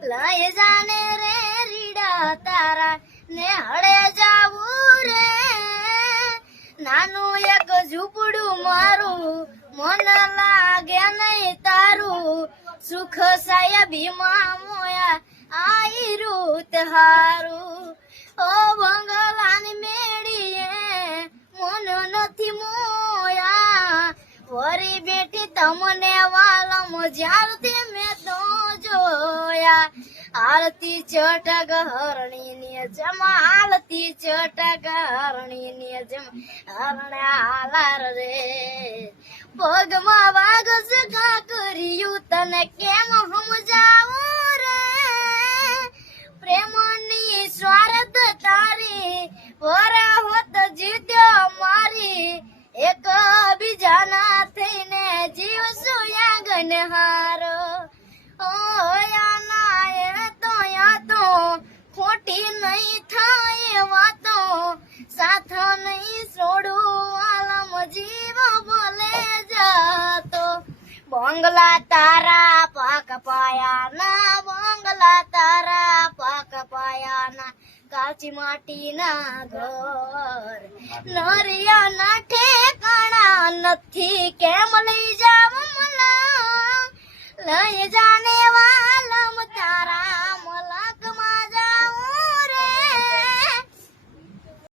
લઈ જાને રે રીડા તારા ને હળે જાવું રે નાનું એક ઝૂંપડું મારું મન લાગે નહીં તારું સુખ સાહેબી માં મોયા આઈ રૂત હારું ઓ બંગલાની મેળીએ મન નથી મોયા વરી બેઠી તમને વાલમ જ્યારથી મેં તો જોયા આરતી ચટક હરણી ને જમા આરતી ચટક હરણી ને જમા હરણા હાલાર રે પગમાં વાગ સગા કર્યું તને કેમ સમજાવું રે પ્રેમની સ્વાર્થ તારી વરા હોત જીત્યો મારી એક બીજાના થઈને જીવશું યાગન હારો યા તો ખોટી નહીં થાય વાતો સાથ નહીં છોડું આલમ જીવ બોલે જાતો બંગલા તારા પાક પાયાના બંગલા તારા પાક પાયાના કાચી માટીના ઘર નરિયાના ઠેકાણા નથી કેમ લઈ જાવ